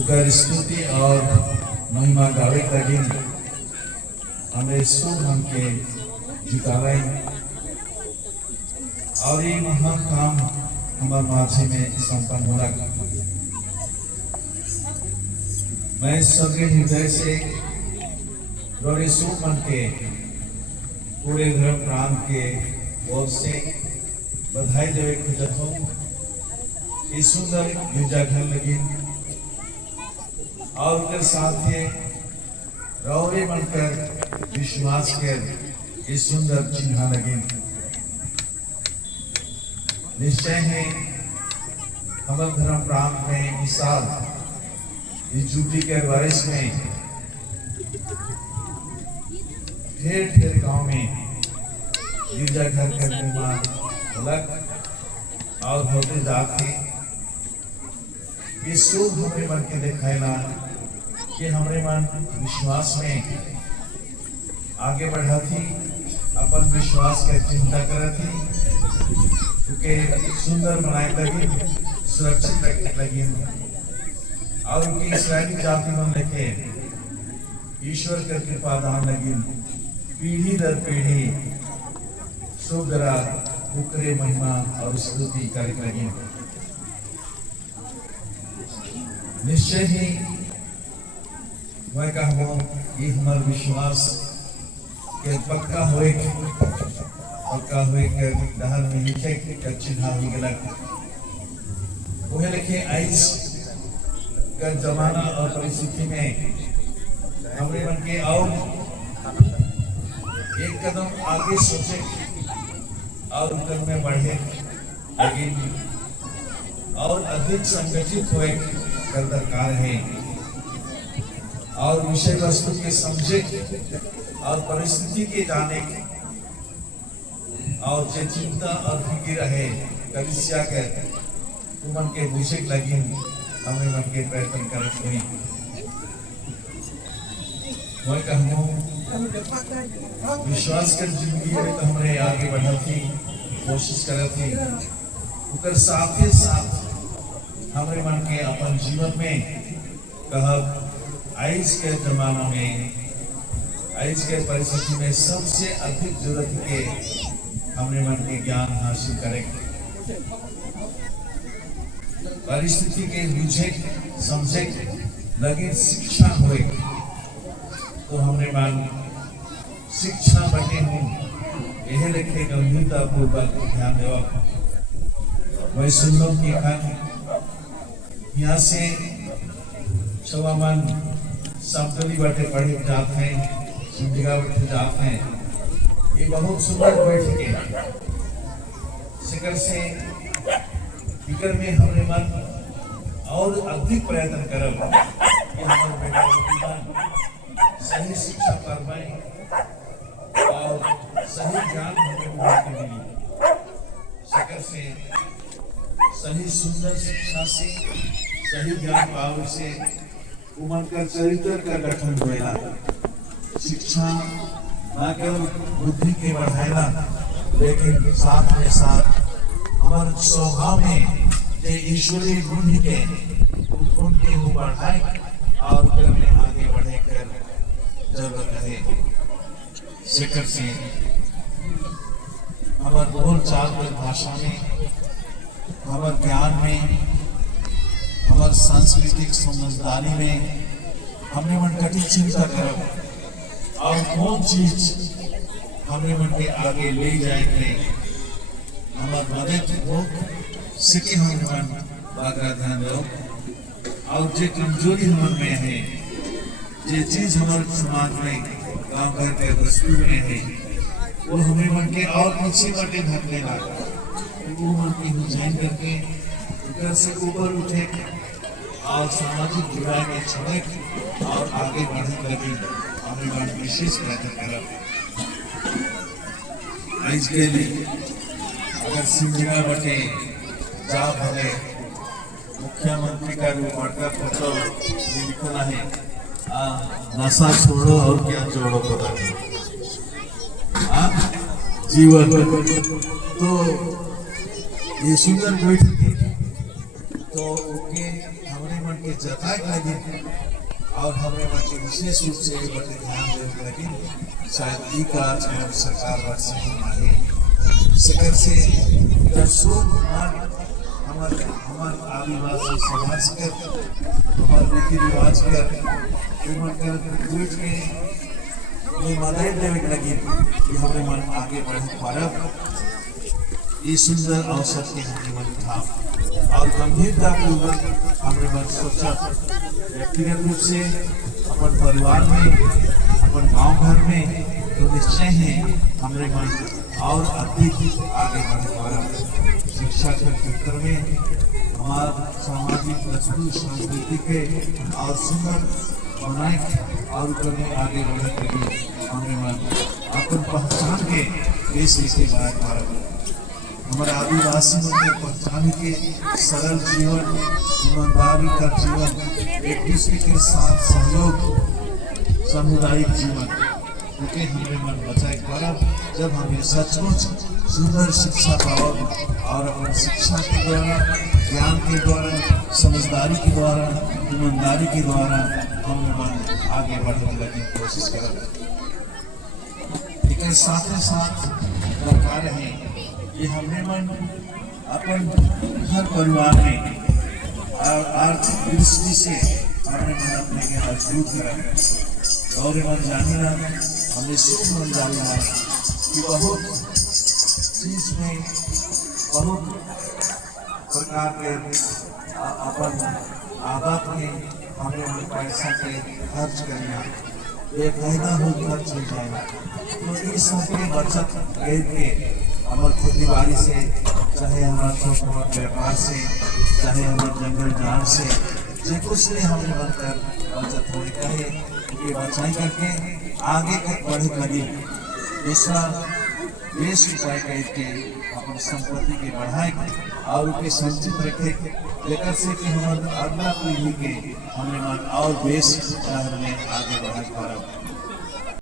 उकर स्तुति और महिमा गावे लगी हमें सब मन के जितावे और ये महान काम हमारे माझे में संपन्न हो लगा। मैं सभी हृदय से रोरे सब मन के पूरे धर्म प्रांत के ओर से बधाई देवे खोजत हूँ। इस सुंदर गिरजाघर लगी और उनके साथ ही रौरे बनकर विश्वास के इस सुंदर चिन्ह लगी। निश्चय है हमारे धर्म प्रांत में इस साल इस ड्यूटी के वर्ष में ढेर ढेर गांव में गिरजाघर का निर्माण अलग और होते जाते ये सब हमें मन के दिखाएला कि हमारे मन विश्वास में आगे बढ़ा थी, अपन विश्वास का चिंता करा थी, क्योंकि सुंदर बनाए लगी, सुरक्षित रखने लगी और उनकी इस्राएली जाति मन लेके ईश्वर का कृपा दान लगी। पीढ़ी दर पीढ़ी सुगरा उकरे महिमा और स्तुति करने लगी। निश्चय ही मैं कहूँ कि हमारे विश्वास के पक्का हुए के दहर में लिखे के चिन्ह हो गया। वह लिखे आइस का जमाना और परिस्थिति में हमारे मन के और एक कदम आगे सोचे और उतर में बढ़े लेकिन और अधिक संगठित हुए कर दरकार है और विषय वस्तु के समझे और परिस्थिति के जाने और जो चिंता और फिक्र रहे कलिसिया के मन के विषय लगी हमें मन के प्रयत्न करते हुए मैं कहूँ विश्वास कर जिंदगी में तो हमारे आगे बढ़ा थी, कोशिश कर थी उकर साथ ही साथ हमारे मन के अपन जीवन में कहा आइस के जमाना में आइस के परिस्थिति में सबसे अधिक जरूरत के हमारे मन के ज्ञान हासिल करेंगे, परिस्थिति के बुझे समझे लगे शिक्षा हुए तो हमने मान शिक्षा बटे हूँ यह लिखे गंभीरता पूर्वक ध्यान देवा। मैं सुन लो कि यहाँ से छवामान सप्तली बटे पढ़े जाते हैं, सिंधिगा बटे जाते हैं। ये बहुत सुंदर बैठक है। शिकर से फिकर में हमने मन और अधिक प्रयत्न करब कि हमारे बेटा सही शिक्षा कर पाए और सही ज्ञान हमें मिली। शिकर से सही सुंदर शिक्षा से सही ज्ञान पावर से उमन का चरित्र का गठन होएला। शिक्षा न केवल बुद्धि के बढ़ाएला लेकिन साथ में साथ हमारे स्वभाव में जो ईश्वरीय गुण के गुण के वो बढ़ाए और करने आगे बढ़े कर जरूरत है। शिकर से हमारे बोल चाल की भाषा में हमारे ज्ञान में हमारे सांस्कृतिक समझदारी में हमने मन कटी चिंता करब और कौन चीज हमें मन के आगे ले जाएंगे हमारे मदद हो सके हमारे मन बागरा ध्यान दो और जो कमजोरी हमारे में है जो चीज हमारे समाज में काम घर के वस्तु में है वो हमें मन के और पीछे बटे धरने लगा। वो मन की हुजैन करके ऊपर से ऊपर उठे और सामाजिक जुड़ाई में छोड़े और आगे बढ़ने लगी। हमें मन विशेष प्रयत्न करा आज के लिए अगर सिंधिगा बटे जा भले मुख्यमंत्री का रूप बढ़कर पत्र लिखना है नशा छोड़ो और क्या जोड़ो पता नहीं जीवन तो ये सुंदर बैठक है तो ओके हमारे मन के जताए लगे और हमें मन के विशेष रूप से बड़े ध्यान देने लगे शायद ई का चयन सरकार वर्ष ही मांगे सकर से जब सोम हमारे आदिवासी समाज कर हमारे रीति रिवाज कर उमर कर ट्वीट में मदद देने लगे कि हमें मन आगे बढ़े पारब ये सुंदर अवसर के हमें मन था और गंभीरता पूर्वक हमें मन सोचा व्यक्तिगत रूप से अपन परिवार में अपन गांव घर में तो निश्चय है हमारे मन और अधिक आगे बढ़े पारब शिक्षा के क्षेत्र में हमारा सामाजिक वस्तु संस्कृति के और सुंदर बनाए और करने आगे बढ़ने के लिए हमें मन अपन पहचान के देश के बाहर भारत हमारे आदिवासी मन के पहचान के सरल जीवन ईमानदारी का जीवन एक दूसरे के साथ सहयोग सामुदायिक जीवन क्योंकि हमें मन बचाए करब जब हमें सचमुच सुंदर शिक्षा पाओ और अपनी शिक्षा के द्वारा ज्ञान के द्वारा समझदारी के द्वारा ईमानदारी के द्वारा हम मन आगे बढ़ने लगी कोशिश करें लेकिन साथ ही साथ दरकार है कि हमें मन अपन हर परिवार में और आर्थिक दृष्टि से हमें मन अपने के मजबूत करें और मन जानना हमें सुख मन जानना कि बहुत चीज में बहुत प्रकार के अपन आदत में हमें पैसा के खर्च करना बेफायदा हो खर्च हो जाए तो इस सबके बचत करके हमारे खेती बाड़ी से चाहे हमारा छोट मोट व्यापार से चाहे हमारे जंगल जान से जो कुछ भी हमें बनकर बचत होनी चाहिए कि बचाई करके आगे तक बढ़े लगी दूसरा देश उपाय करके अपनी संपत्ति के बढ़ाए और उनके संचित रखे लेकर से कि हमारे अगला पीढ़ी के हमें मन और देश शहर में आगे बढ़ा पारब